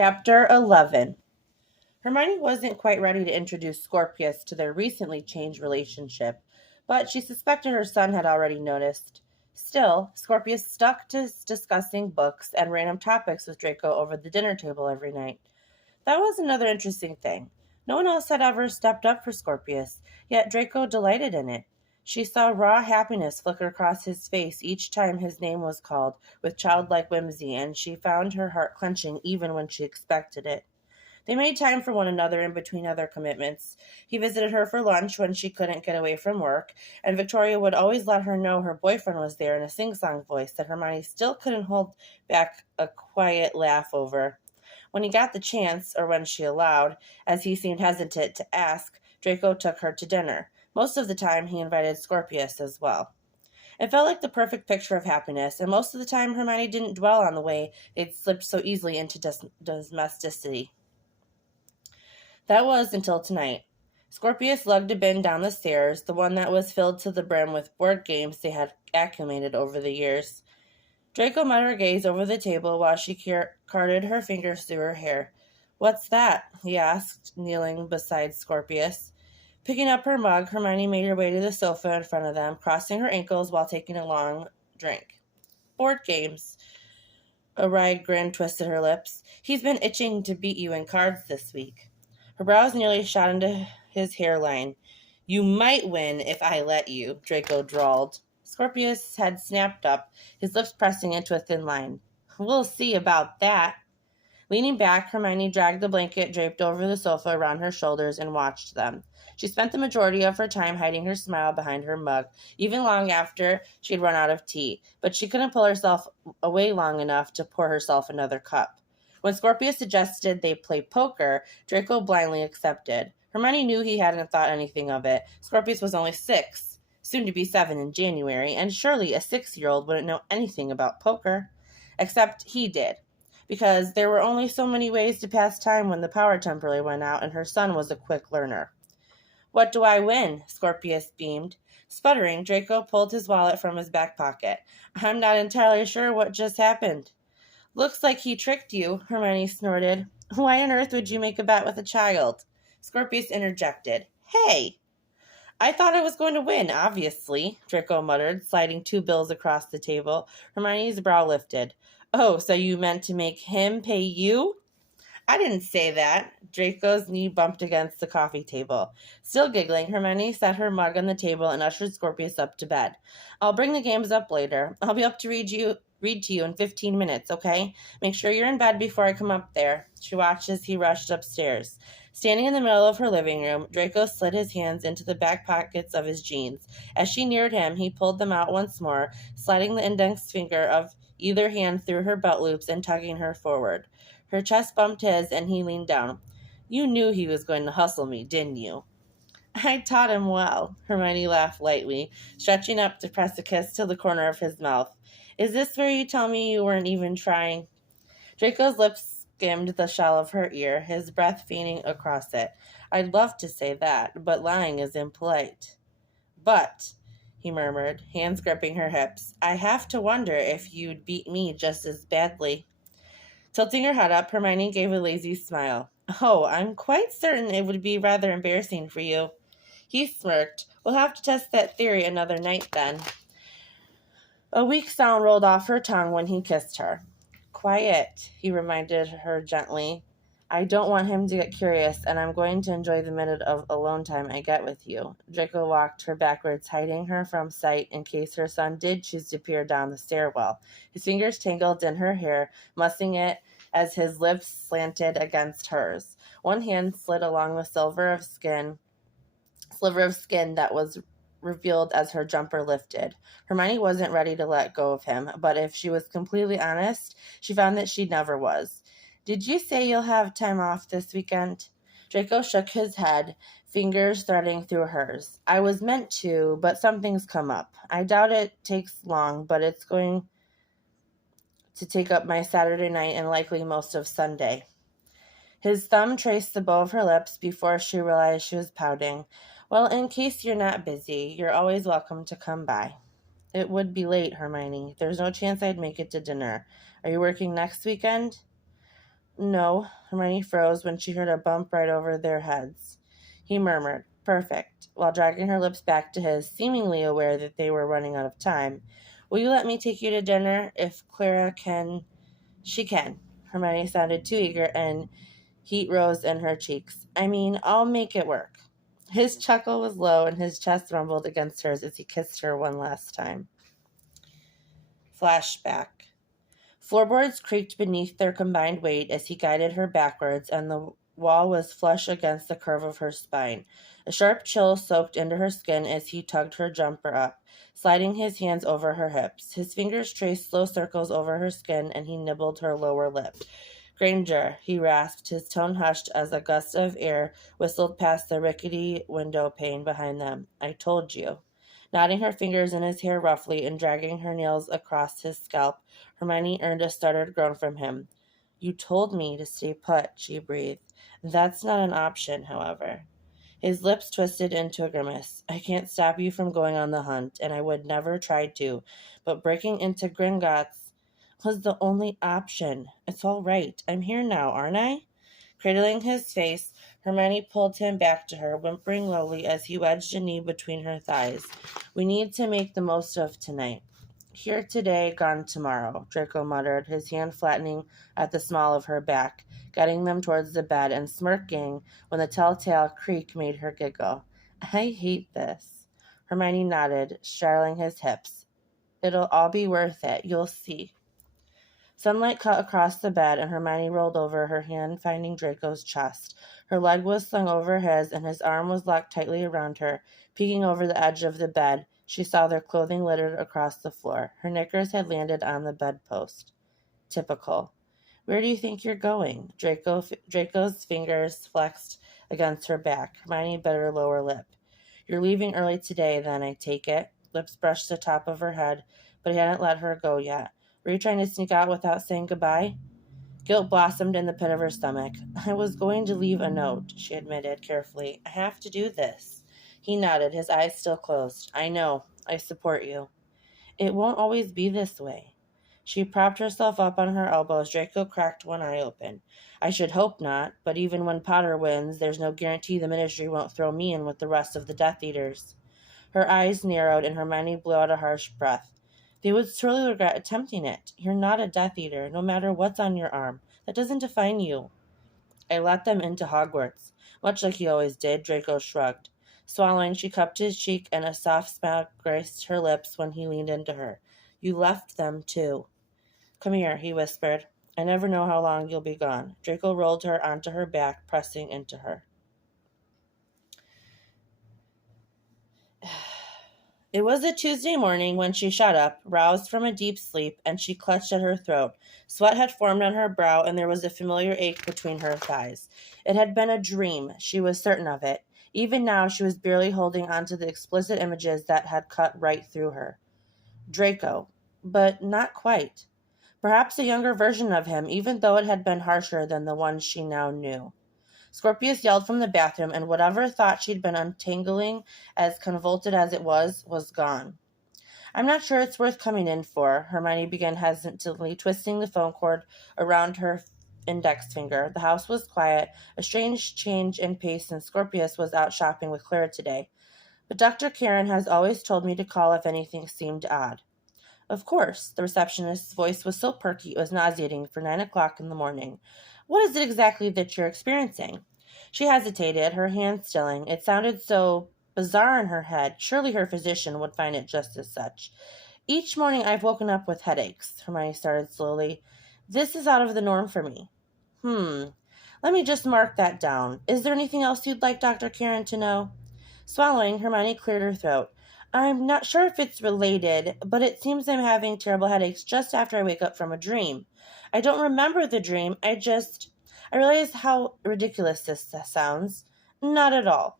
Chapter 11. Hermione wasn't quite ready to introduce Scorpius to their recently changed relationship, but she suspected her son had already noticed. Still, Scorpius stuck to discussing books and random topics with Draco over the dinner table every night. That was another interesting thing. No one else had ever stepped up for Scorpius, yet Draco delighted in it. She saw raw happiness flicker across his face each time his name was called, with childlike whimsy, and she found her heart clenching even when she expected it. They made time for one another in between other commitments. He visited her for lunch when she couldn't get away from work, and Victoria would always let her know her boyfriend was there in a sing-song voice that Hermione still couldn't hold back a quiet laugh over. When he got the chance, or when she allowed, as he seemed hesitant to ask, Draco took her to dinner. Most of the time, he invited Scorpius as well. It felt like the perfect picture of happiness, and most of the time Hermione didn't dwell on the way they'd slipped so easily into domesticity. That was until tonight. Scorpius lugged a bin down the stairs, the one that was filled to the brim with board games they had accumulated over the years. Draco met her gaze over the table while she carted her fingers through her hair. "What's that?" he asked, kneeling beside Scorpius. Picking up her mug, Hermione made her way to the sofa in front of them, crossing her ankles while taking a long drink. "Board games." A wry grin twisted her lips. "He's been itching to beat you in cards this week." Her brows nearly shot into his hairline. "You might win if I let you," Draco drawled. Scorpius had snapped up, his lips pressing into a thin line. "We'll see about that." Leaning back, Hermione dragged the blanket draped over the sofa around her shoulders and watched them. She spent the majority of her time hiding her smile behind her mug, even long after she had run out of tea, but she couldn't pull herself away long enough to pour herself another cup. When Scorpius suggested they play poker, Draco blindly accepted. Hermione knew he hadn't thought anything of it. Scorpius was only 6, soon to be 7 in January, and surely a 6-year-old wouldn't know anything about poker. Except he did, because there were only so many ways to pass time when the power temporarily went out, and her son was a quick learner. "What do I win?" Scorpius beamed. Sputtering, Draco pulled his wallet from his back pocket. "I'm not entirely sure what just happened." "Looks like he tricked you," Hermione snorted. "Why on earth would you make a bet with a child?" Scorpius interjected. "Hey!" "I thought I was going to win, obviously," Draco muttered, sliding 2 bills across the table. Hermione's brow lifted. "Oh, so you meant to make him pay you?" "I didn't say that." Draco's knee bumped against the coffee table. Still giggling, Hermione set her mug on the table and ushered Scorpius up to bed. "I'll bring the games up later. I'll be up to read to you in 15 minutes, okay? Make sure you're in bed before I come up there." She watched as he rushed upstairs. Standing in the middle of her living room, Draco slid his hands into the back pockets of his jeans. As she neared him, he pulled them out once more, sliding the index finger of either hand through her belt loops and tugging her forward. Her chest bumped his, and he leaned down. "You knew he was going to hustle me, didn't you?" "I taught him well." Hermione laughed lightly, stretching up to press a kiss to the corner of his mouth. "Is this where you tell me you weren't even trying?" Draco's lips skimmed the shell of her ear, his breath feigning across it. "I'd love to say that, but lying is impolite." "But," he murmured, hands gripping her hips, "I have to wonder if you'd beat me just as badly." Tilting her head up, Hermione gave a lazy smile. "Oh, I'm quite certain it would be rather embarrassing for you." He smirked. "We'll have to test that theory another night, then." A weak sound rolled off her tongue when he kissed her. "Quiet," he reminded her gently. "I don't want him to get curious, and I'm going to enjoy the minute of alone time I get with you." Draco walked her backwards, hiding her from sight in case her son did choose to peer down the stairwell. His fingers tangled in her hair, mussing it as his lips slanted against hers. One hand slid along the sliver of skin that was revealed as her jumper lifted. Hermione wasn't ready to let go of him, but if she was completely honest, she found that she never was. "Did you say you'll have time off this weekend?" Draco shook his head, fingers threading through hers. "I was meant to, but something's come up. I doubt it takes long, but it's going to take up my Saturday night and likely most of Sunday." His thumb traced the bow of her lips before she realized she was pouting. "Well, in case you're not busy, you're always welcome to come by." "It would be late, Hermione. There's no chance I'd make it to dinner. Are you working next weekend?" No, Hermione froze when she heard a bump right over their heads. He murmured, "Perfect," while dragging her lips back to his, seemingly aware that they were running out of time. "Will you let me take you to dinner? If Clara can..." "She can." Hermione sounded too eager, and heat rose in her cheeks. "I mean, I'll make it work." His chuckle was low, and his chest rumbled against hers as he kissed her one last time. Flashback. Floorboards creaked beneath their combined weight as he guided her backwards, and the wall was flush against the curve of her spine. A sharp chill soaked into her skin as he tugged her jumper up, sliding his hands over her hips. His fingers traced slow circles over her skin, and he nibbled her lower lip. "Granger," he rasped, his tone hushed as a gust of air whistled past the rickety window pane behind them. "I told you." Knotting her fingers in his hair roughly and dragging her nails across his scalp, Hermione earned a stuttered groan from him. "You told me to stay put," she breathed. "That's not an option, however." His lips twisted into a grimace. "I can't stop you from going on the hunt, and I would never try to, but breaking into Gringotts was the only option. It's all right. I'm here now, aren't I?" Cradling his face, Hermione pulled him back to her, whimpering lowly as he wedged a knee between her thighs. "We need to make the most of tonight." "Here today, gone tomorrow," Draco muttered, his hand flattening at the small of her back, guiding them towards the bed, and smirking when the telltale creak made her giggle. "I hate this." Hermione nodded, straddling his hips. "It'll all be worth it. You'll see." Sunlight cut across the bed, and Hermione rolled over, her hand finding Draco's chest. Her leg was slung over his, and his arm was locked tightly around her. Peeking over the edge of the bed, she saw their clothing littered across the floor. Her knickers had landed on the bedpost. Typical. "Where do you think you're going?" Draco's fingers flexed against her back. Hermione bit her lower lip. "You're leaving early today, then, I take it?" Lips brushed the top of her head, but he hadn't let her go yet. "Were you trying to sneak out without saying goodbye?" Guilt blossomed in the pit of her stomach. "I was going to leave a note," she admitted carefully. "I have to do this." He nodded, his eyes still closed. "I know. I support you." "It won't always be this way." She propped herself up on her elbows. Draco cracked one eye open. "I should hope not, but even when Potter wins, there's no guarantee the Ministry won't throw me in with the rest of the Death Eaters." Her eyes narrowed, and Hermione blew out a harsh breath. "They would sorely regret attempting it. You're not a Death Eater, no matter what's on your arm. That doesn't define you." "I let them into Hogwarts," much like he always did. Draco shrugged. Swallowing, she cupped his cheek, and a soft smile graced her lips when he leaned into her. "You left them, too." "Come here," he whispered. "I never know how long you'll be gone." Draco rolled her onto her back, pressing into her. It was a Tuesday morning when she shut up, roused from a deep sleep, and she clutched at her throat. Sweat had formed on her brow, and there was a familiar ache between her thighs. It had been a dream. She was certain of it. Even now she was barely holding on to the explicit images that had cut right through her. Draco. But not quite. Perhaps a younger version of him, even though it had been harsher than the one she now knew. Scorpius yelled from the bathroom, and whatever thought she'd been untangling, as convoluted as it was gone. "I'm not sure it's worth coming in for," Hermione began hesitantly, twisting the phone cord around her index finger. The house was quiet, a strange change in pace since Scorpius was out shopping with Clara today. "But Dr. Karen has always told me to call if anything seemed odd." "Of course." The receptionist's voice was so perky it was nauseating for 9 o'clock in the morning. "What is it exactly that you're experiencing?" She hesitated, her hand stilling. It sounded so bizarre in her head. Surely her physician would find it just as such. "Each morning I've woken up with headaches," Hermione started slowly. "This is out of the norm for me." Let me just mark that down. Is there anything else you'd like Dr. Karen to know?" Swallowing, Hermione cleared her throat. "I'm not sure if it's related, but it seems I'm having terrible headaches just after I wake up from a dream. I don't remember the dream. I realize how ridiculous this sounds. Not at all.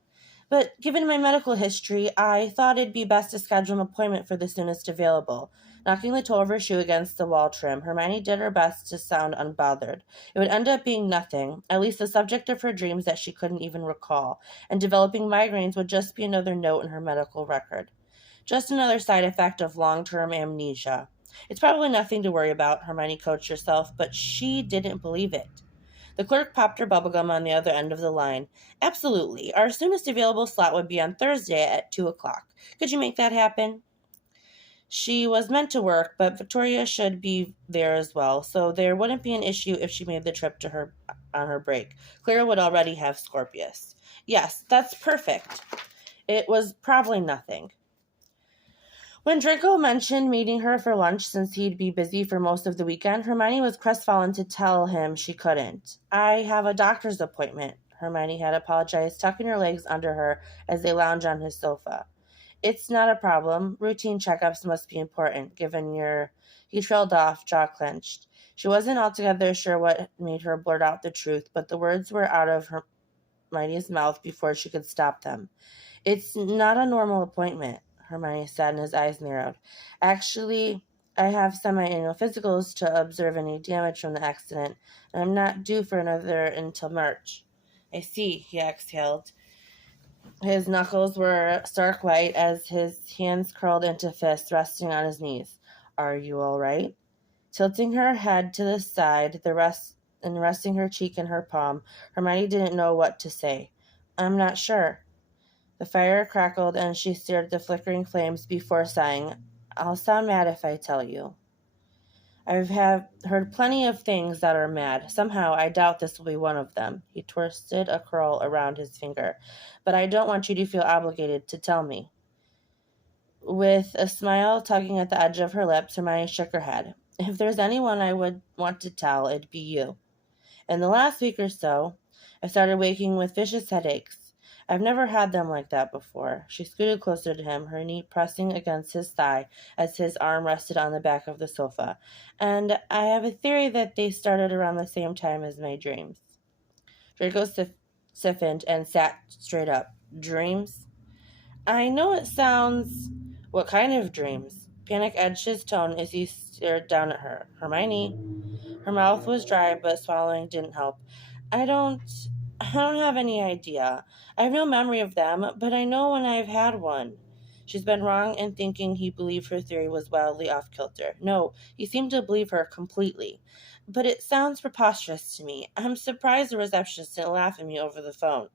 But given my medical history, I thought it'd be best to schedule an appointment for the soonest available." Knocking the toe of her shoe against the wall trim, Hermione did her best to sound unbothered. It would end up being nothing, at least the subject of her dreams that she couldn't even recall, and developing migraines would just be another note in her medical record. Just another side effect of long-term amnesia. It's probably nothing to worry about, Hermione coached herself, but she didn't believe it. The clerk popped her bubblegum on the other end of the line. Absolutely. Our soonest available slot would be on Thursday at 2 o'clock. Could you make that happen? She was meant to work, but Victoria should be there as well, so there wouldn't be an issue if she made the trip to her on her break. Clara would already have Scorpius. Yes, that's perfect. It was probably nothing. When Draco mentioned meeting her for lunch since he'd be busy for most of the weekend, Hermione was crestfallen to tell him she couldn't. I have a doctor's appointment, Hermione had apologized, tucking her legs under her as they lounged on his sofa. It's not a problem. Routine checkups must be important, given your... He trailed off, jaw clenched. She wasn't altogether sure what made her blurt out the truth, but the words were out of Hermione's mouth before she could stop them. It's not a normal appointment, Hermione said, and his eyes narrowed. Actually, I have semi-annual physicals to observe any damage from the accident, and I'm not due for another until March. I see, he exhaled. His knuckles were stark white as his hands curled into fists resting on his knees. Are you all right? Tilting her head to the side, and resting her cheek in her palm, Hermione didn't know what to say. I'm not sure. The fire crackled, and she stared at the flickering flames before sighing. I'll sound mad if I tell you. I've heard plenty of things that are mad. Somehow, I doubt this will be one of them. He twisted a curl around his finger. But I don't want you to feel obligated to tell me. With a smile tugging at the edge of her lips, Hermione shook her head. If there's anyone I would want to tell, it'd be you. In the last week or so, I've started waking with vicious headaches. I've never had them like that before. She scooted closer to him, her knee pressing against his thigh as his arm rested on the back of the sofa. And I have a theory that they started around the same time as my dreams. Draco stiffened and sat straight up. Dreams? I know it sounds... What kind of dreams? Panic edged his tone as he stared down at her. Hermione. Her mouth was dry, but swallowing didn't help. I don't have any idea. I have no memory of them, but I know when I've had one. She's been wrong in thinking he believed her theory was wildly off-kilter. No, he seemed to believe her completely. But it sounds preposterous to me. I'm surprised the receptionist didn't laugh at me over the phone.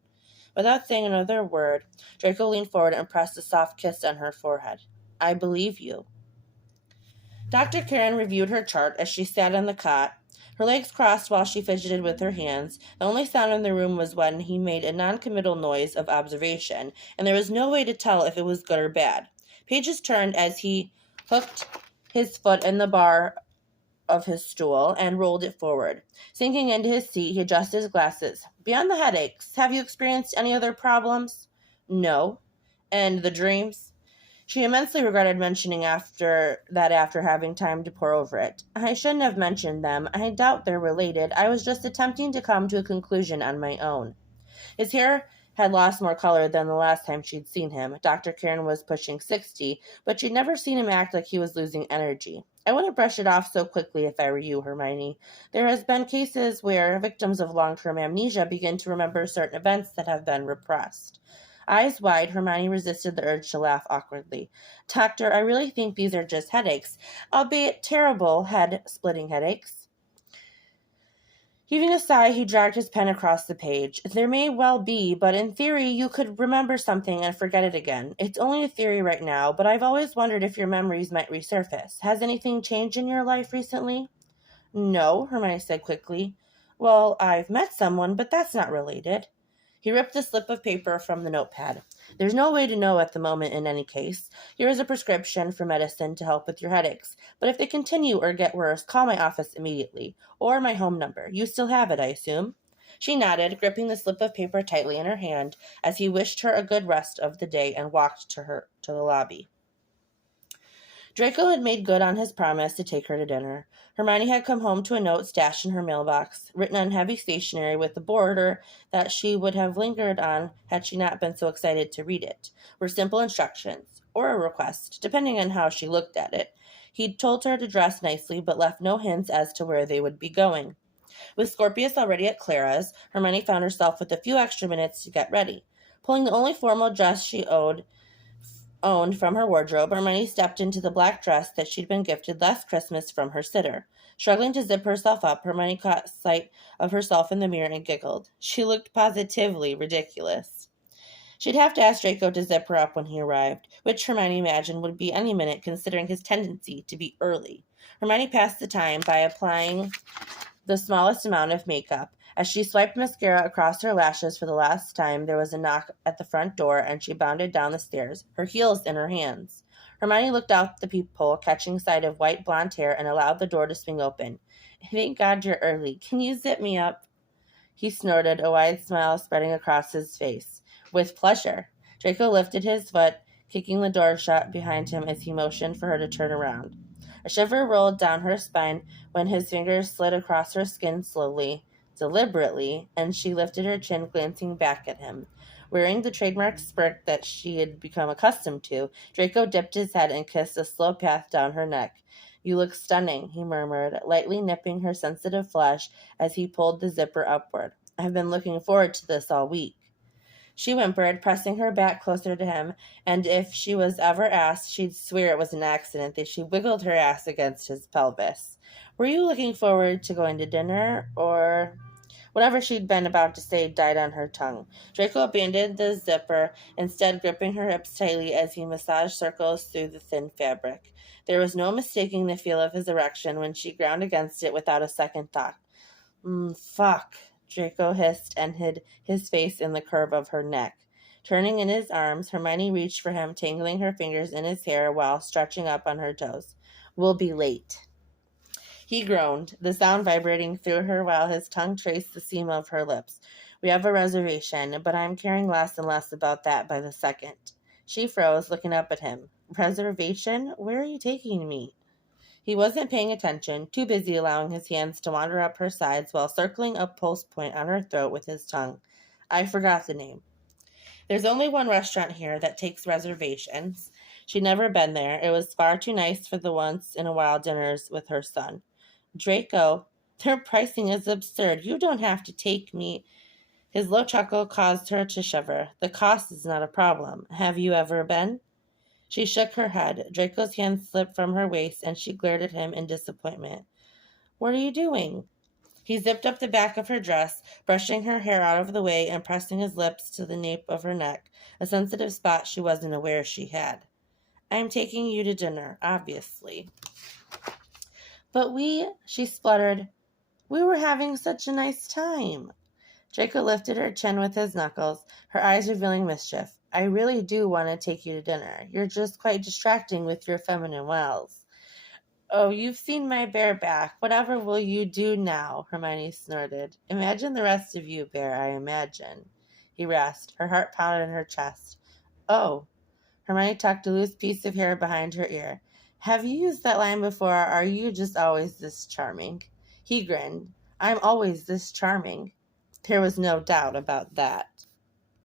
Without saying another word, Draco leaned forward and pressed a soft kiss on her forehead. I believe you. Dr. Karen reviewed her chart as she sat on the cot, her legs crossed while she fidgeted with her hands. The only sound in the room was when he made a non-committal noise of observation, and there was no way to tell if it was good or bad. Pages turned as he hooked his foot in the bar of his stool and rolled it forward. Sinking into his seat, he adjusted his glasses. Beyond the headaches, have you experienced any other problems? No. And the dreams? She immensely regretted mentioning after having time to pore over it. I shouldn't have mentioned them. I doubt they're related. I was just attempting to come to a conclusion on my own. His hair had lost more color than the last time she'd seen him. Dr. Karen was pushing 60, but she'd never seen him act like he was losing energy. I wouldn't brush it off so quickly if I were you, Hermione. There has been cases where victims of long-term amnesia begin to remember certain events that have been repressed. Eyes wide, Hermione resisted the urge to laugh awkwardly. Doctor, I really think these are just headaches, albeit terrible head-splitting headaches. Heaving a sigh, he dragged his pen across the page. There may well be, but in theory you could remember something and forget it again. It's only a theory right now, but I've always wondered if your memories might resurface. Has anything changed in your life recently? No, Hermione said quickly. Well, I've met someone, but that's not related. He ripped a slip of paper from the notepad. There's no way to know at the moment in any case. Here is a prescription for medicine to help with your headaches. But if they continue or get worse, call my office immediately. Or my home number. You still have it, I assume? She nodded, gripping the slip of paper tightly in her hand as he wished her a good rest of the day and walked to the lobby. Draco had made good on his promise to take her to dinner. Hermione had come home to a note stashed in her mailbox, written on heavy stationery with a border that she would have lingered on had she not been so excited to read it. Were simple instructions, or a request, depending on how she looked at it. He'd told her to dress nicely, but left no hints as to where they would be going. With Scorpius already at Clara's, Hermione found herself with a few extra minutes to get ready. Pulling the only formal dress she owned owned from her wardrobe, Hermione stepped into the black dress that she'd been gifted last Christmas from her sitter. Struggling to zip herself up, Hermione caught sight of herself in the mirror and giggled. She looked positively ridiculous. She'd have to ask Draco to zip her up when he arrived, which Hermione imagined would be any minute considering his tendency to be early. Hermione passed the time by applying the smallest amount of makeup. As she swiped mascara across her lashes for the last time, there was a knock at the front door, and she bounded down the stairs, her heels in her hands. Hermione looked out the peephole, catching sight of white blonde hair, and allowed the door to swing open. Thank God you're early. Can you zip me up? He snorted, a wide smile spreading across his face. With pleasure. Draco lifted his foot, kicking the door shut behind him as he motioned for her to turn around. A shiver rolled down her spine when his fingers slid across her skin slowly, deliberately, and she lifted her chin, glancing back at him. Wearing the trademark smirk that she had become accustomed to, Draco dipped his head and kissed a slow path down her neck. You look stunning, he murmured, lightly nipping her sensitive flesh as he pulled the zipper upward. I've been looking forward to this all week. She whimpered, pressing her back closer to him, and if she was ever asked, she'd swear it was an accident that she wiggled her ass against his pelvis. Were you looking forward to going to dinner, or... Whatever she'd been about to say died on her tongue. Draco abandoned the zipper, instead gripping her hips tightly as he massaged circles through the thin fabric. There was no mistaking the feel of his erection when she ground against it without a second thought. Fuck, Draco hissed and hid his face in the curve of her neck. Turning in his arms, Hermione reached for him, tangling her fingers in his hair while stretching up on her toes. We'll be late. He groaned, the sound vibrating through her while his tongue traced the seam of her lips. We have a reservation, but I'm caring less and less about that by the second. She froze, looking up at him. Reservation? Where are you taking me? He wasn't paying attention, too busy allowing his hands to wander up her sides while circling a pulse point on her throat with his tongue. I forgot the name. There's only one restaurant here that takes reservations. She'd never been there. It was far too nice for the once-in-a-while dinners with her son. Draco, their pricing is absurd. You don't have to take me. His low chuckle caused her to shiver. The cost is not a problem. Have you ever been? She shook her head. Draco's hand slipped from her waist, and she glared at him in disappointment. What are you doing? He zipped up the back of her dress, brushing her hair out of the way and pressing his lips to the nape of her neck, a sensitive spot she wasn't aware she had. I'm taking you to dinner, obviously. But she spluttered, we were having such a nice time. Draco lifted her chin with his knuckles, her eyes revealing mischief. I really do want to take you to dinner. You're just quite distracting with your feminine wiles. Oh, you've seen my bare back. Whatever will you do now? Hermione snorted. Imagine the rest of you, Bear, I imagine. He rasped, her heart pounded in her chest. Oh. Hermione tucked a loose piece of hair behind her ear. Have you used that line before, or are you just always this charming? He grinned. I'm always this charming. There was no doubt about that.